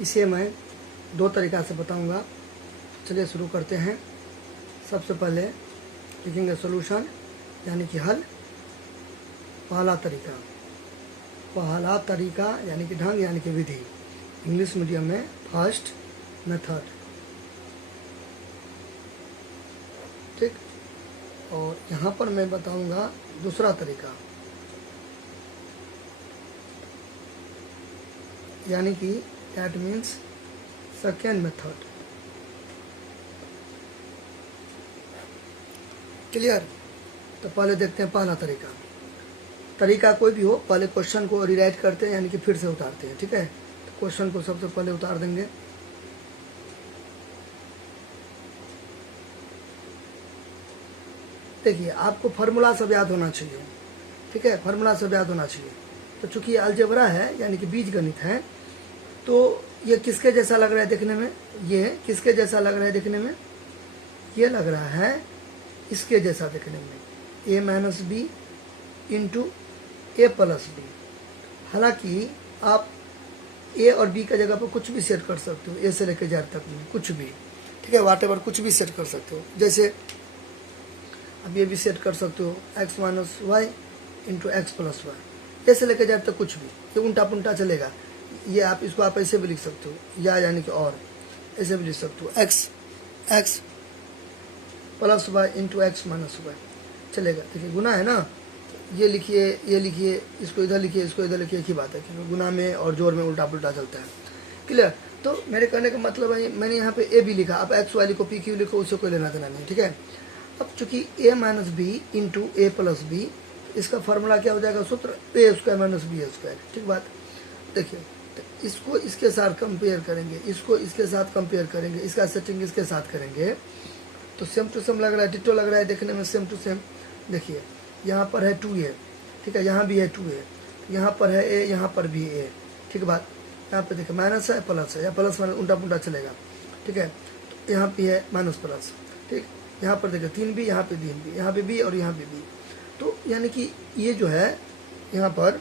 इसे मैं दो तरीक़ा से बताऊंगा। चलिए शुरू करते हैं। सबसे पहले लिखेंगे सॉल्यूशन यानी कि हल। पहला तरीका यानी कि ढंग यानी कि विधि, इंग्लिश मीडियम में फर्स्ट मेथड, ठीक। और यहाँ पर मैं बताऊंगा दूसरा तरीका यानी कि that means second method. Clear? तो पहले देखते हैं पहला तरीका कोई भी हो, पहले क्वेश्चन को रिराइट करते हैं यानी कि फिर से उतारते हैं, ठीक है। तो क्वेश्चन को सबसे पहले उतार देंगे। देखिए आपको फार्मूला सब याद होना चाहिए, ठीक है, फार्मूला सब याद होना चाहिए। तो चूंकि ये अलजेब्रा है यानी कि बीज गणित है, तो ये किसके जैसा लग रहा है देखने में? ये किसके जैसा लग रहा है देखने में? ये लग रहा है इसके जैसा देखने में, a minus b into a plus b. हालांकि आप a और b का जगह पर कुछ भी सेट कर सकते हो, a से लेकर z तक में कुछ भी, ठीक है, वाटेवर कुछ भी सेट कर सकते हो। जैसे अब ये भी सेट कर सकते हो x minus y into x plus y, a से लेकर z तक कुछ भी, ये उल्टा पुल्टा चलेगा। ये आप इसको आप ऐसे भी लिख सकते हो, या यानी कि और ऐसे भी लिख सकते हो, x plus y into x minus y चलेगा। देखिए गुना है ना, ये लिखिए, इसको इधर लिखिए, इसको इधर लिखिए, एक ही बात है, क्योंकि गुना में और जोड़ में उल्टा पुल्टा चलता है। क्लियर? तो मेरे कहने का मतलब है, मैंने यहाँ पे ए भी लिखा, आप एक्स वाई लिखो, पी क्यू लिखो, उससे कोई लेना देना नहीं, ठीक है। अब चूंकि ए minus b into a plus B, इसका फॉर्मूला क्या हो जाएगा? सूत्र ए स्क्वायर माइनस बी स्क्वायर, ठीक बात। देखिए तो इसको इसके साथ कंपेयर करेंगे, इसको इसके साथ कंपेयर करेंगे, इसका सेटिंग इसके साथ करेंगे, तो सेम टू सेम लग रहा है, डिटो लग रहा है देखने में, सेम टू सेम। देखिए यहाँ पर है 2a, ठीक है, यहाँ भी है 2a, यहाँ पर है a, यहाँ पर भी a, ठीक बात। यहाँ पे देखिए माइनस है प्लस है, या प्लस माइनस उल्टा पुल्टा चलेगा, ठीक है। तो यहाँ पे है माइनस प्लस, ठीक। यहाँ पर देखिए 3b, यहाँ पे 3b, यहाँ पे b और यहाँ पे b। तो यानी कि ये जो है यहाँ पर,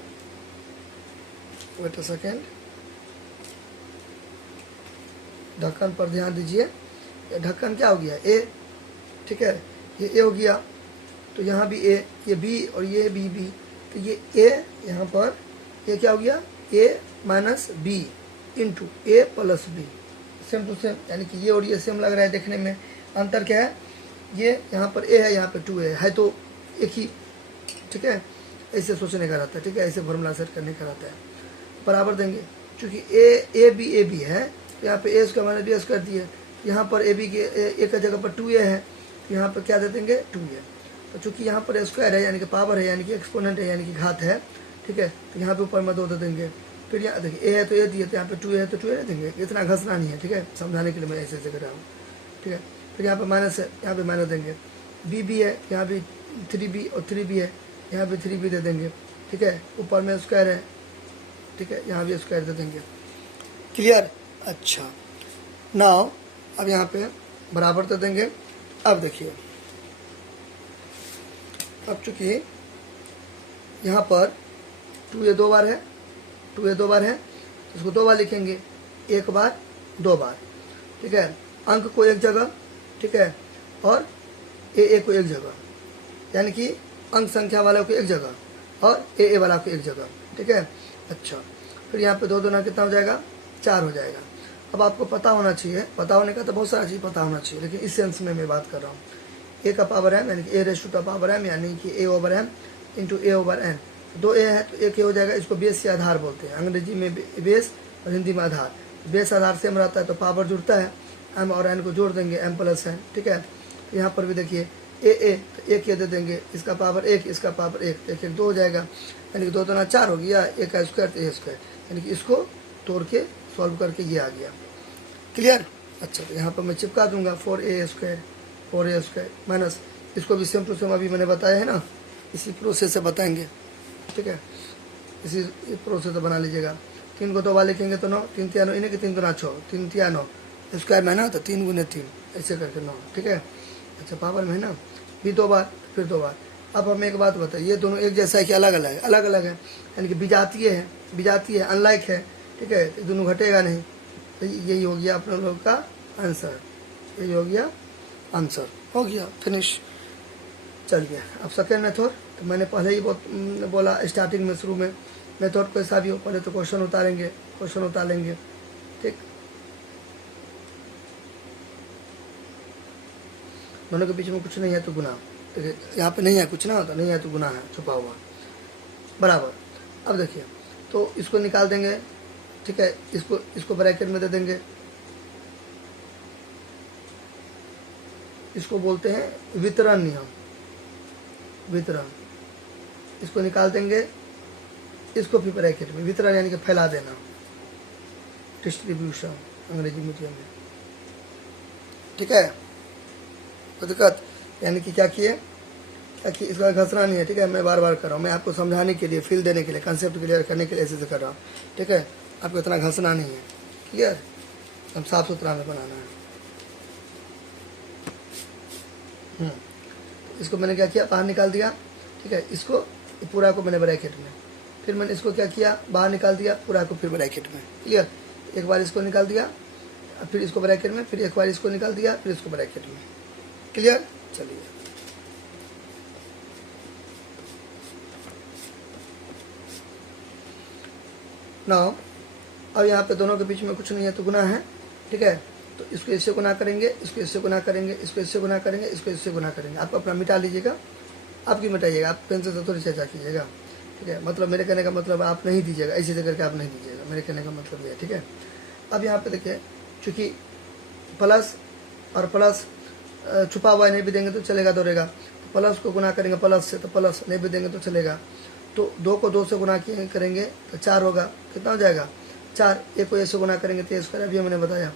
वेट अ सेकेंड, ढक्कन पर ध्यान दीजिए। ढक्कन क्या हो गया? a, ठीक है, ये a हो गया, तो यहाँ भी a, ये b और ये b, तो ये a यहाँ पर, ये क्या हो गया? a minus b into a plus b, same to same, यानी कि ये और ये सेम लग रहा है देखने में। अंतर क्या है? ये यहाँ पर a है, यहाँ पर 2a है, तो एक ही, ठीक है। ऐसे सोचने का रहता है, ठीक है, ऐसे फॉर्मूला सेट करने का रहता है। बराबर देंगे, चूँकि ए बी है, तो यहाँ पे ए स्क्वायर माइनस बी स्क्वायर दिए, यहाँ पर ए बी के ए का जगह पर 2a है, तो यहाँ पर क्या दे देंगे? 2a। तो चूँकि यहाँ पर स्क्वायर है यानी कि पावर है, यानी कि एक्सपोनेंट है, यानी कि घात है, ठीक है, तो यहाँ पे ऊपर में 2 दे देंगे। फिर यहाँ देखिए a है तो a दिए, तो यहाँ पे 2a है तो 2a देंगे। इतना घसना नहीं है, ठीक है, समझाने के लिए मैं ऐसे कर रहा हूँ, ठीक है। फिर यहाँ पे माइनस है, यहाँ पे माइनस देंगे, b है, यहाँ भी 3b और 3b है, यहाँ पे 3b दे देंगे, ठीक है। ऊपर में स्क्वायर है, ठीक है, यहाँ भी स्क्वायर दे देंगे। क्लियर? अच्छा, नाउ अब यहाँ पे बराबर दे देंगे। अब देखिए, अब चूंकि यहाँ पर 2a 2 बार है, 2a 2 बार है, तो इसको 2 बार लिखेंगे, 1 बार 2 बार, ठीक है। अंक को एक जगह, ठीक है, और a को एक जगह, यानी कि अंक संख्या वाले को एक जगह और a वाला को एक जगह, ठीक है। अच्छा, फिर यहाँ पे 2 दूना कितना हो जाएगा? 4 हो जाएगा। अब आपको पता होना चाहिए, पता होने का तो बहुत सारा चीज़ पता होना चाहिए, लेकिन इस सेंस में मैं बात कर रहा हूँ। a का पावर m यानी कि a raise to the power m, यानी कि a over m into a over n। 2a है तो एक हो जाएगा, इसको बेस या आधार बोलते हैं, अंग्रेजी में बेस और हिंदी में आधार। बेस आधार सेम रहता है तो पावर जुड़ता है, m और n को जोड़ देंगे, m प्लस n, ठीक है। तो यहाँ पर भी देखिए a तो एक ये दे देंगे, इसका पावर 1, इसका पावर 1, एक 2 हो जाएगा, यानी कि 2 दूना 4 हो गया, 1 का स्क्वायर तो a स्क्वायर, यानी कि इसको तोड़ के सॉल्व करके ये आ गया। क्लियर? अच्छा, तो यहाँ पर मैं चिपका दूंगा 4a स्क्वायर माइनस, इसको भी सेम टू सेम अभी मैंने बताया है ना, इसी प्रोसेस से बताएंगे, ठीक है, इसी प्रोसेस से बना लीजिएगा। 3 को 2 बार लिखेंगे तो 9, 3 तिया 9, इन्हें कि 3 दूना 6, 3 तिया 9, स्क्वायर में है ना, तो 3 गुने 3 ऐसे करके 9, ठीक है। अच्छा, पावर में है ना, भी 2 बार, फिर 2 बार। अब हमें एक बात बताइए, ये दोनों एक जैसा है कि अलग अलग है? अलग अलग है, यानी कि विजातीय है, अनलाइक है, ठीक है, दोनों घटेगा नहीं, तो यही हो गया अपने लोग का आंसर, यही हो गया आंसर, हो गया फिनिश। चलिए अब सेकेंड मेथड, तो मैंने पहले ही बोला स्टार्टिंग में, शुरू में मेथड कैसा भी हो, पहले तो क्वेश्चन उतारेंगे, क्वेश्चन उतार लेंगे, ठीक। दोनों के बीच में कुछ नहीं है तो गुना, देखिए यहाँ पे नहीं है कुछ ना, तो नहीं है तो गुना है छुपा हुआ, बराबर। अब देखिए तो इसको निकाल देंगे, ठीक है, इसको ब्रैकेट में दे देंगे, इसको बोलते हैं वितरण नियम, वितरण। इसको निकाल देंगे, इसको भी ब्रैकेट में, वितरण यानी कि फैला देना, डिस्ट्रीब्यूशन अंग्रेजी मीडियम में, ठीक है। तो दिक्कत यानी कि क्या किए, क्या कि इसका घसना नहीं है, ठीक है। मैं बार बार कर रहा हूँ, मैं आपको समझाने के लिए, फील देने के लिए, कंसेप्ट क्लियर करने के लिए ऐसे से कर रहा हूँ, ठीक है। आपको इतना घसना नहीं है, क्लियर, हम साफ सुथरा में बनाना है। इसको मैंने क्या किया, बाहर निकाल दिया, ठीक है। इसको पूरा को मैंने ब्रैकेट में, फिर मैंने इसको क्या किया, बाहर निकाल दिया, पूरा को फिर ब्रैकेट में, क्लियर। एक बार इसको निकाल दिया, फिर इसको ब्रैकेट में, फिर एक बार इसको निकाल दिया, फिर इसको ब्रैकेट में, क्लियर। चलिए नाउ अब यहाँ पे दोनों के बीच में कुछ नहीं है तो गुना है, ठीक है। तो इसको इससे गुना करेंगे, इसको इससे गुना करेंगे, इसको इससे गुना करेंगे, इसको इससे गुना करेंगे। आप अपना मिटा लीजिएगा, आपकी मिटाइएगा, आप पेन से थोड़ी चर्चा कीजिएगा, ठीक है। मतलब मेरे कहने का मतलब आप नहीं दीजिएगा, ऐसे करके आप नहीं दीजिएगा, मेरे कहने का मतलब ये, ठीक है। अब यहाँ पे देखिए, चूँकि प्लस और प्लस छुपा हुआ नहीं भी देंगे तो चलेगा, दौड़ेगा। तो प्लस को गुना करेंगे प्लस से, तो प्लस नहीं भी देंगे तो चलेगा। तो 2 को 2 से गुना करेंगे तो 4 होगा, कितना हो जाएगा 4। एक को ऐसे गुना करेंगे तो स्क्वायर, अभी मैंने बताया,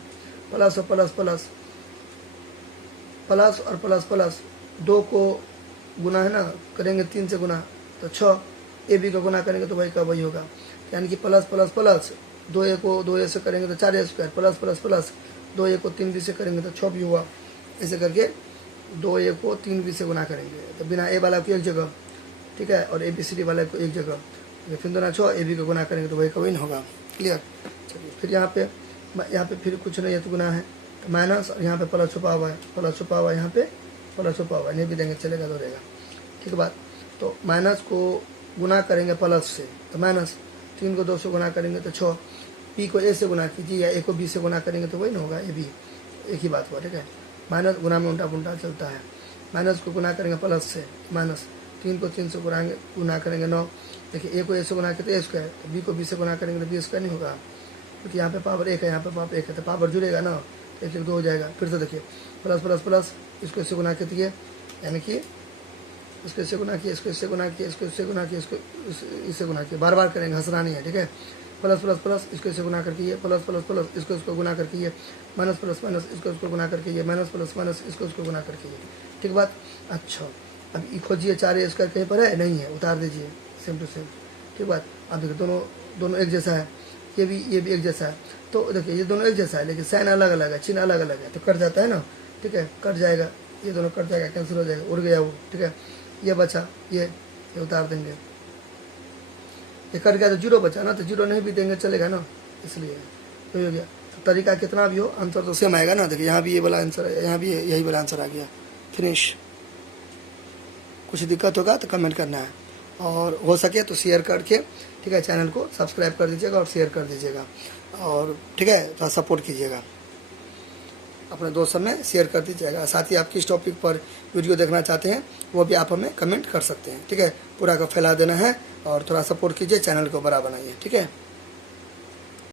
प्लस और प्लस प्लस, प्लस और प्लस प्लस, 2 को गुना है ना करेंगे 3 से गुना तो 6, ए बी का गुना करेंगे तो वही का वही होगा, यानी कि प्लस प्लस प्लस, 2 ए को 2 ए से करेंगे तो 4 स्क्वायर, प्लस प्लस प्लस 2 ए को 3 बी से करेंगे तो 6 भी हुआ। ऐसे करके 2 ए को 3 बी से गुना करेंगे तो बिना ए वाला को एक जगह, ठीक है, और ए बी सी डी वाला को एक जगह, फिर दोनों 6 ए बी का गुना करेंगे तो वही का वही होगा, क्लियर। चलिए फिर यहाँ पे फिर कुछ नहीं है तो गुना है, तो माइनस, और यहाँ पे प्लस छुपा हुआ है, प्लस छुपा हुआ है, यहाँ पे प्लस छुपा हुआ है, नहीं भी देंगे चलेगा, दौड़ेगा, ठीक है बात। तो माइनस को गुना करेंगे प्लस से तो माइनस, 3 को 2 से गुना करेंगे तो 6, पी को ए से गुना कीजिए या ए को बी से गुना करेंगे तो वही ना होगा, ए बी, एक ही बात हुआ, ठीक है। माइनस गुना में उल्टा पुल्टा चलता है, माइनस को गुना करेंगे प्लस से माइनस, 3 को 3 से गुना करेंगे 9, देखिए ए को ए से गुना करते ए स्क्वायर, तो बी को बी से गुना करेंगे तो बी स्क्वायर नहीं होगा, क्योंकि यहाँ पे पावर 1 है, यहाँ पे पावर 1 है, तो पावर जुड़ेगा ना, 1 1 2 हो जाएगा। फिर से देखिए प्लस प्लस प्लस, इसको इससे गुना कीजिए, यानी कि इसको इससे गुना किया, इसको इससे गुना किया, इसको इससे गुना किया, इसको इससे गुना किया, बार बार करेंगे, हंसना नहीं है, ठीक है। प्लस प्लस प्लस, इसको इससे गुना करके ये, प्लस प्लस प्लस, इसको इसको गुना करके ये, माइनस प्लस माइनस, इसको इसको गुना करके ये, माइनस प्लस माइनस, इसको इसको गुना करके ये, ठीक बात। अच्छा अब ये खोजिए, 4 स्क्वायर कहीं पर है, नहीं है, उतार दीजिए, सेम टू सेम, ठीक बात। अब देखिए दोनों एक जैसा है, ये भी एक जैसा है, तो देखिए ये दोनों एक जैसा है, लेकिन साइन अलग अलग है, चिन्ह अलग अलग है, तो कट जाता है ना, ठीक है, कट जाएगा, ये दोनों कट जाएगा, कैंसिल हो जाएगा, उड़ गया वो, ठीक है। ये बचा, ये उतार देंगे, ये कट गया तो 0 बचा ना, तो 0 नहीं भी देंगे चलेगा ना, इसलिए तो हो गया। तो तरीका कितना भी हो, आंसर तो सेम आएगा ना। देखिए यहाँ भी ये वाला आंसर है, यहाँ भी यही वाला आंसर आ गया, फिनिश। कुछ दिक्कत होगा तो कमेंट करना है, और हो सके तो शेयर करके, ठीक है, चैनल को सब्सक्राइब कर दीजिएगा और शेयर कर दीजिएगा, और ठीक है थोड़ा सपोर्ट कीजिएगा, अपने दोस्तों में शेयर कर दीजिएगा। साथ ही आप किस टॉपिक पर वीडियो देखना चाहते हैं वो भी आप हमें कमेंट कर सकते हैं, ठीक है। पूरा का फैला देना है और थोड़ा सपोर्ट कीजिए, चैनल को बड़ा बनाइए, ठीक है।